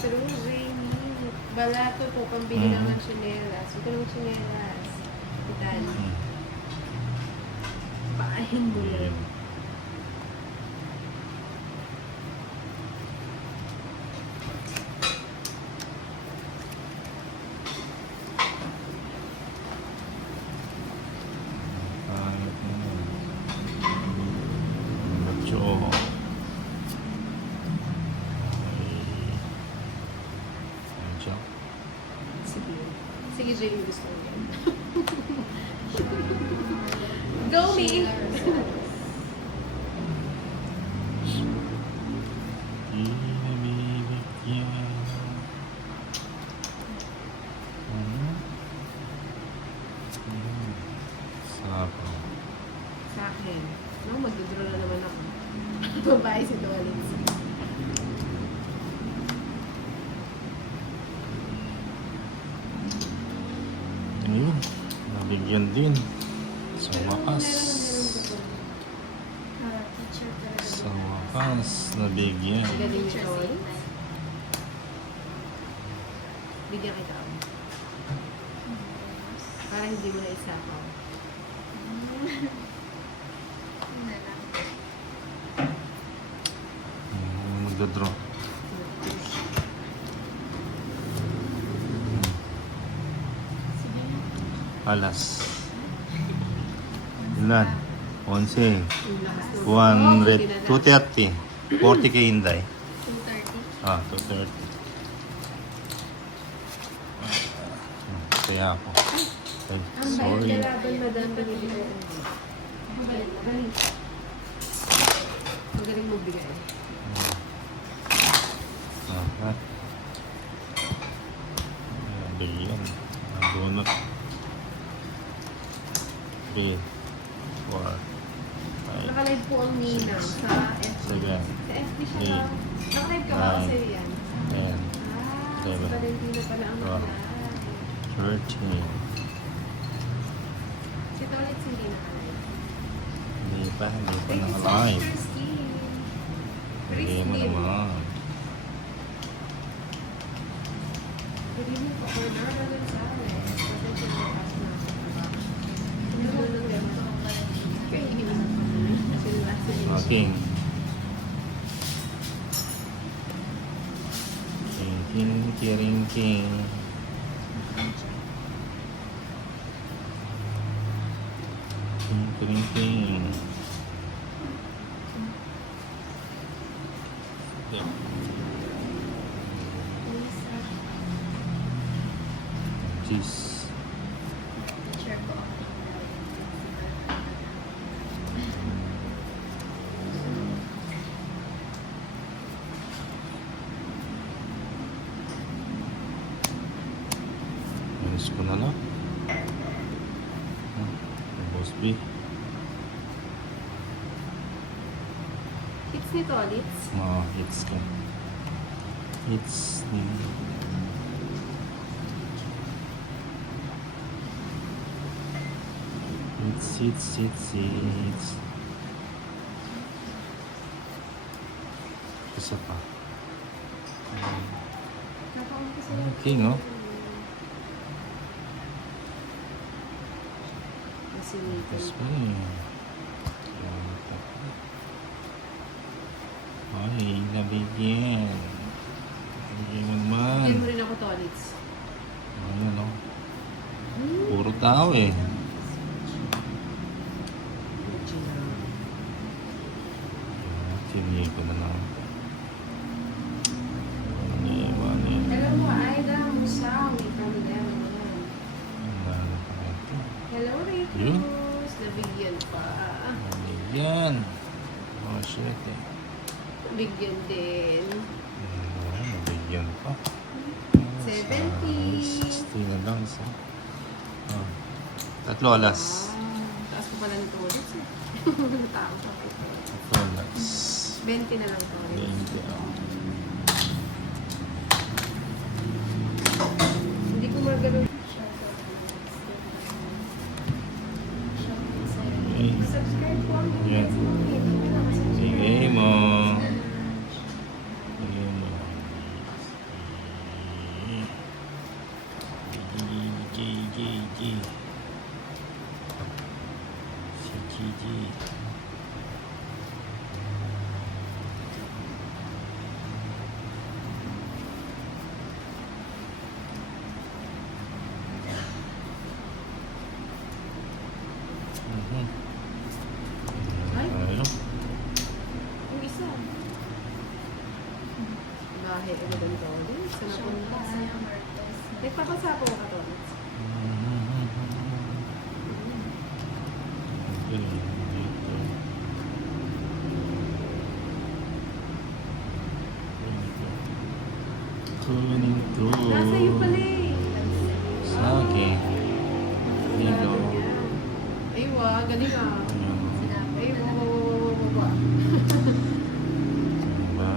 pero rainy. Balato po, pambili lang ng chinelas. Ito ng chinelas. Itali. Paahin mo lang. Sige. Sige, Jay, yung gusto mo. Go, me! Sa akin. No, mag-draw na naman ako. Babae si Dolitz. Ayun, nabigyan din. Sa wakas. Sa wakas, nabigyan. Galing ni Dolitz. Bigyan kita ako. Parang hindi mo na isa ako. Magdodraw. Alas. Ilan? 11. 100. 230. 40 kay Inday. 230. 230. Kaya ako. Ay, Ang bait sorry. na laban, madam. Magaling mo bigay. Bigyan. Donut. 3, 4, 5, Nakalive po ang Nina sa FB. 7, Sa FB siya. Nakalive ka ba kasi yan? 10, Si Valentina pala ang Wow. nag-live. 13. Si Dolitz hindi nakalive. Hindi pa Thank you so much, naka-live. Christine. Hindi mo naman. Good evening po, Bernardo Gonzalez. Pasensya na po, ask na ako. Ano mo nang gano'n? Kaya iniwan ko na. Kasi King. King. King. Yeah. Cheese. Share ko ako. Alis ko na lang. Boss B. Hits ni Dolitz. Hits ka. Hits ni... Hits. Isa pa. Napaumpisa King, oh. Nasilitan. Tapos pa eh. Ay, nabigyan. Nabigyan mo naman. Bigyan mo rin ako, Dolitz. Ayan, oh. Puro tao eh. Sige ko na lang. Money. Hello mo, Aida Musawi from Lebanon. Hello, Yun. Rikus. Nabigyan pa. Yan. Oh, shit eh. Nabigyan din. Nabigyan pa. 70. 60 na lang isa. Tatlo alas. Taas ko pala nito ulit. Tao pa po. Tatlo alas. 20 na lang to. 20. Hindi ko magano'n. Subscribe po ang Yan. Sige mo. Sige mo. Gigi. Mhm. Ay. Ayun. Yung isa. Lahi, ano ba ito? Sa napunta. Nagpapasapo ka to. Kunin ko Nasa iyo pala eh. sa akin. Dito. Ay, wag. Galing ah. Ay, wag. Diba?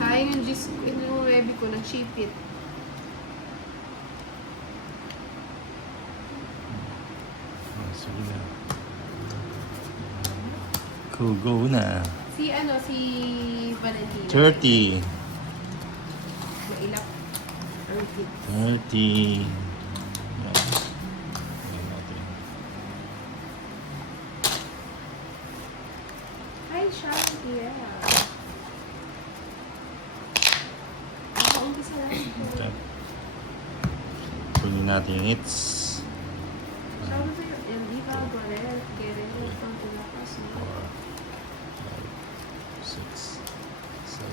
Sayang yung Gis, yung webby ko, nag-ship it. Sige na. Cool, go na. Si ano, si Valentina. 30. Mailap. Ang tip. 30. Yan. Yan natin. Hi, Sean. Yeah. Umpisa lang. Okay. Kunin natin yung hits. Sabi sa'yo, hindi ka gorel. Gerel. Ang tulakas mo. 4, 5, 6, 7,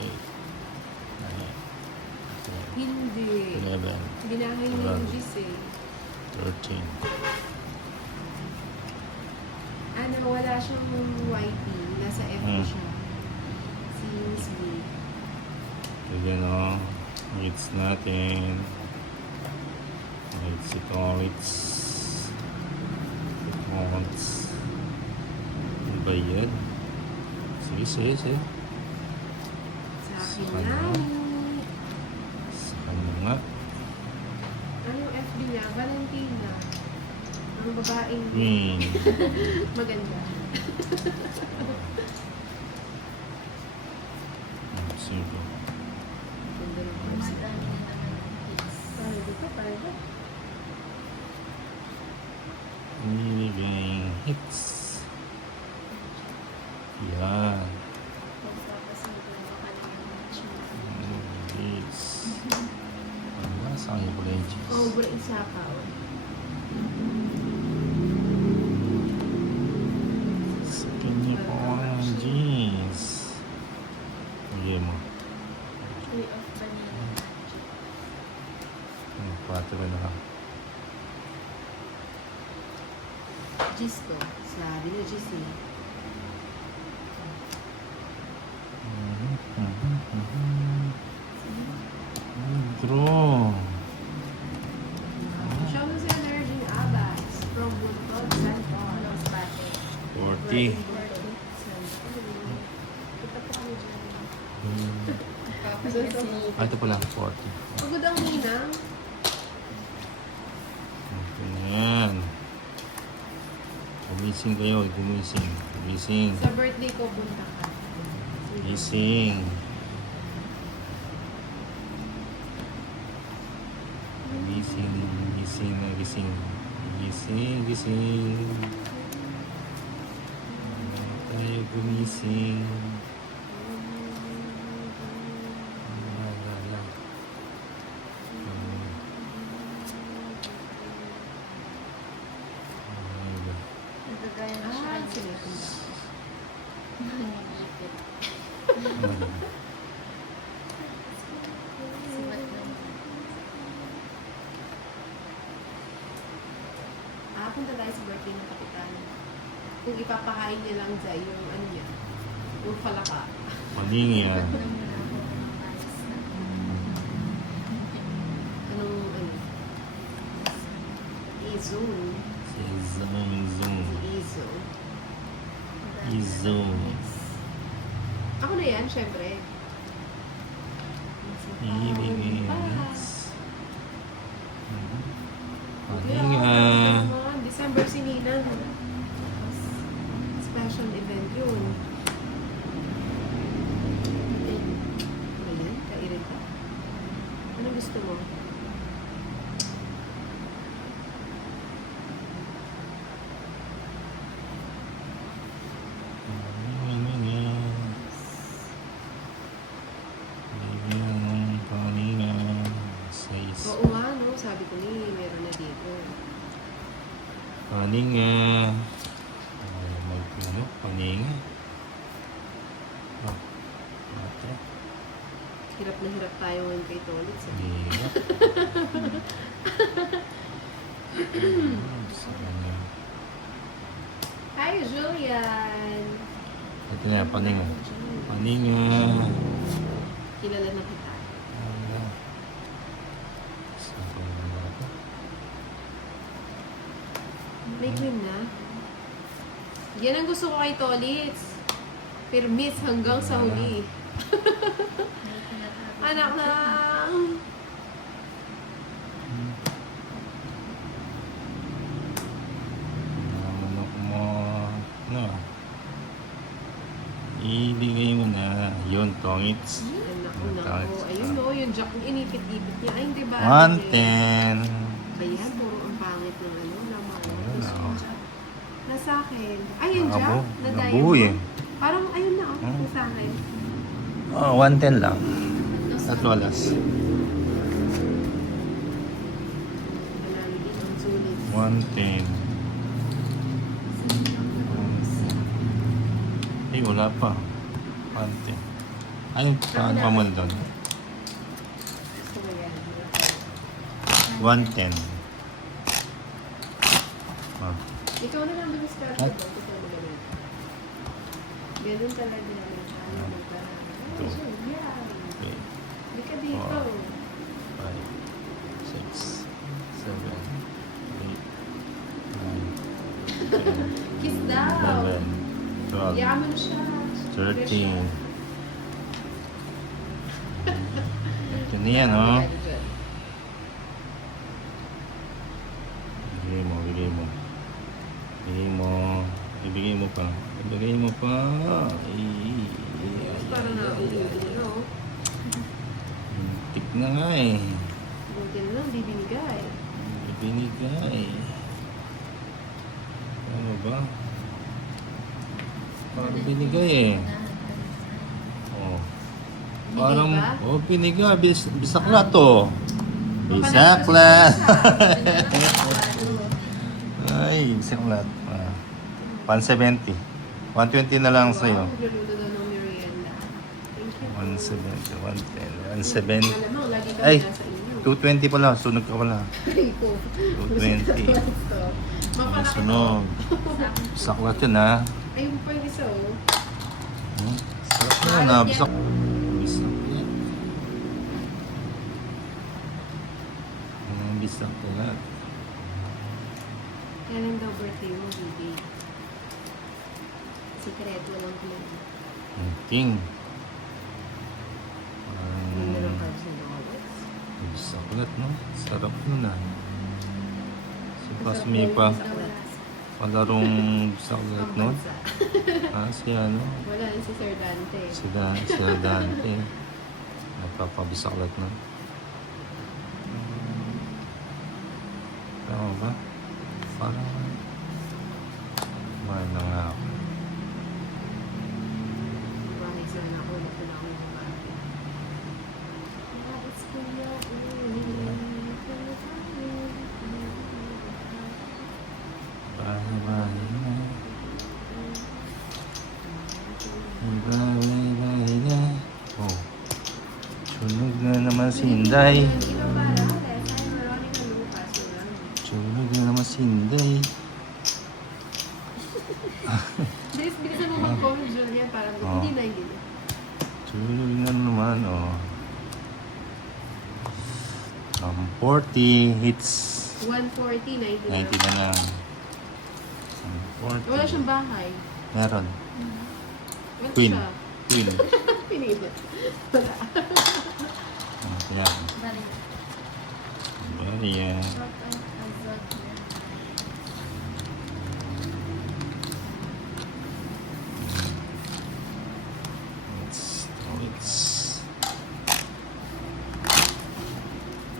8, 9, 10, Hindi. 11, Binahay niya yung Gis eh. 13. Ano, wala siyang YP. Nasa FB siya. Si Miss B. Ayan o. Hits natin. Hits ito. Hits. Hits. Ano ba yan? Sige, sige, sige. Sa akin Sa na. kanya. Sa kanya nga. Anong FB niya? Valentina. Ang babaeng maganda. Sige. Ganda ng person. Private ka, private. Nilibing hits. Yan. Hits. Wala, saan yung pala yung cheese? Oh, bro, isa ka. Oh. Sa kanya po ang jeans. Hindi mo. Tree of Vanilla Magic. 4 na lang. Gis ko. Sabi na Gis eh. Draw. Show mo si Energy Abbas from Buntod, Santon. Los Bate. 40. Kita po kami dyan. Papay kasi Ah, ito pala, 40. Pagod ang ninang. Ito na yan. Gumising kayo, gumising. Gumising. Sa birthday ko, punta ka. Gising. Gising, gising na gising. Gising, gising. Tayo gumising. Wala. nagagaya na siya. Sige. Nangigipit. Sibat naman. Punta tayo sa birthday ng kapitan. Kung ipapakain niya lang dyan, yung ano niya, yung palaka. Maling yan. Sibat naman ako ng ayos na. Anong, ano? Izo. Si Zoom. Izo. Izo. Ako na yan, syempre. Ibigis. Okay, Maling December si Nina. Special event yun. Ayan, kairita. Ano gusto mo? Paninga. Ay, ano? Paninga. Oh. Ate. Hirap na hirap tayo ngayon kay Tolit. Hirap. Saan yun? Hi, Julian! Ito na, paninga. Paninga. Kilala na kita. Saan ko naman ako? May cream na. Yan ang gusto ko kay Tolits. Permis hanggang sa huli. May tinatapos. Anak na! Manok mo. Ano? Ibigay mo na. Yun, tongits. Anak ko na ako. Ayun o, yung jack inipit-ipit niya. Ay, hindi ba? 110. Ayan, puro ang pangit ng ano, naman. Ayun na, oh. Nasa akin. Ay, yung Nakabu- jack na nabuo diamond. eh. Parang ayun na, Hmm. sa akin. Oh, 110 lang. Tatlo alas. Malami din ang sulit. 110. Eh, wala pa. 110. Ay, saan pa mo doon? Gusto ko yan. 110. Ah. Ikaw na lang mag-start Huh? ko. Ikaw na ganun. Ganun talaga namin. Ano Ah. magparaan. Ito. Ay, Julian. Okay. Hindi ka dito. 5, 6, 7, 8, 9, 10, Kiss daw. 11, 12, Yaman mo na siya. 13. Ito na yan, oh. Bigay mo, bigay mo. Bigay mo. Ibigay mo pa. Ibigay mo pa. Para na ulit no? Tik na nga eh. Buti na lang, bibinigay. Binigay. Ano ba? Parang binigay eh. Oh. Parang, ba? oh, binigay. Bisaklat to. Bisaklat. Ay, bisaklat. 170. 120 na lang sa'yo. Nagluluto daw ng merienda. Thank you. 170, 110, 170. Malamang, lagi kami Ay, nasa inyo. 220 pala. Sunog ka pala. Ay, ko. 220. Mapalaki Sunog. Bisaklat yun ha. Ayun pa yung isa oh. Sarap na yun ha. Bisak. Bisaklat. Bisaklat. Kailan daw birthday mo, baby? Sikreto lang ko lang. King. Hindi lang carbs and dollars. Bisaklat no? Sarap nun ha. So, pas may pa palarong bisaklat no? Ah, si ano? Wala si Sir Dante. Sila Dante. Nagpapabisaklat na. Tama ba? Parang mahal na nga ako. Bakit sana ako na akong kumati. Bakit kuya Bahay na. Bahay na. Oh. Sunog na naman si Inday. Ikaw para, Lesay Veronica Lucas. Sunog na naman si Inday. Bilisan mo mag-comment, Julian. Parang Oh. hindi na, hindi na. Sunog na naman, oh. 40 hits. 140, 90 na. 90 na lang. 40. Wala siyang bahay. Meron. Wala Queen. siya. Queen. Pinibot. Wala. Yan. Balik. Bari yan. Short of azot na. It's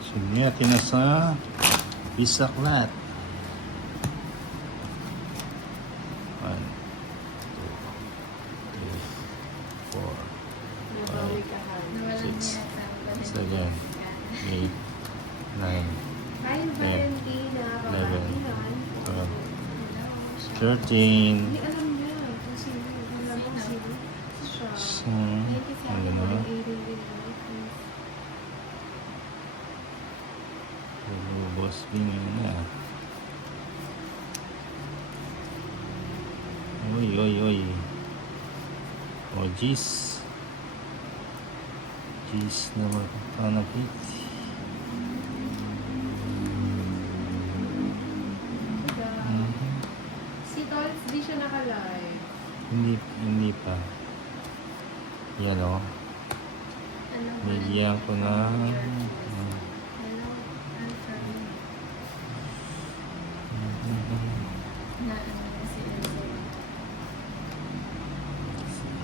Sunyati na sa Bisaklat. 1, 2, 3, 4, Nabawi ka ha. Nawalan Six, niya sa 7, 8, 9, Hi, Valentina. 11, Pabatihan. 12, 13. alam niya kung sino. Alam mo kung sino. Siya. Hmm. Ay, kasi ako Ano na? parang alien din. Please. Boss Bing na. Oy, oy, oy. Oh, jeez. Jeez na magpapanapit. Si Tolz, di siya nakalive. Hindi pa. Yan o. Hello, Nilagyan ko na. Hello, I'm sorry. Na ano si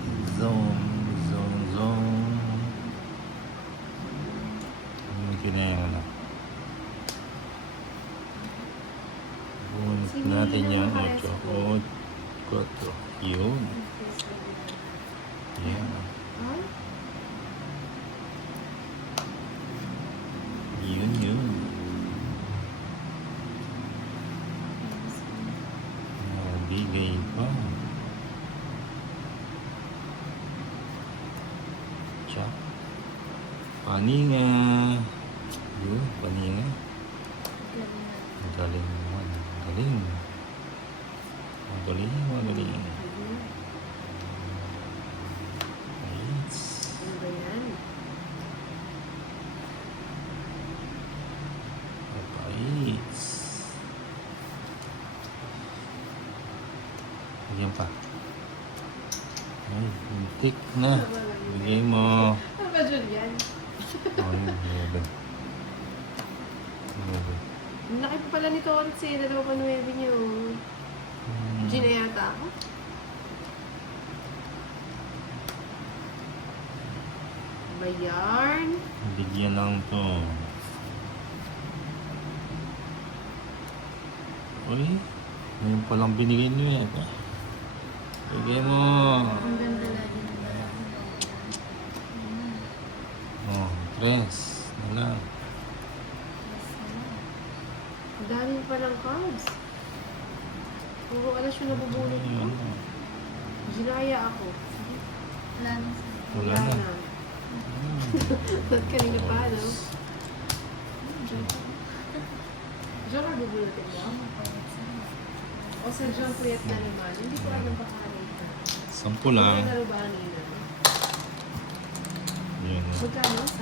Enzo. Zone. Mungkin na yan na. Bunot natin yung 8. 4. Yun. Yan. Ay? Yun. Bigay pa. Tsak. Paninga. Yun, paninga. Magaling naman. Magaling. Nice. Ano ba yan? Napais. Bigyan pa. Ay, muntik na. Bigay mo. Ano ba Julian? Ay, 11. Ang laki pa pala ni Tolz eh. 2 pa 9 niyo. G na yata ako. Ba yarn? Bigyan lang to. Uy, ngayon palang binigay niyo yan. Bigay mo. Ang ganda lagi ng mga Oh, 3 na lang. Ang dami pa ng cards. Puro alas yung nabubulot ko. Ginaya ako. Wala na sa Wala na. Ba't kanina pa, no? Joker bubulutin mo? O sa John Priet na naman, hindi ko alam baka rate. 10 lang. Ano ba kanina? Yun. Magkano?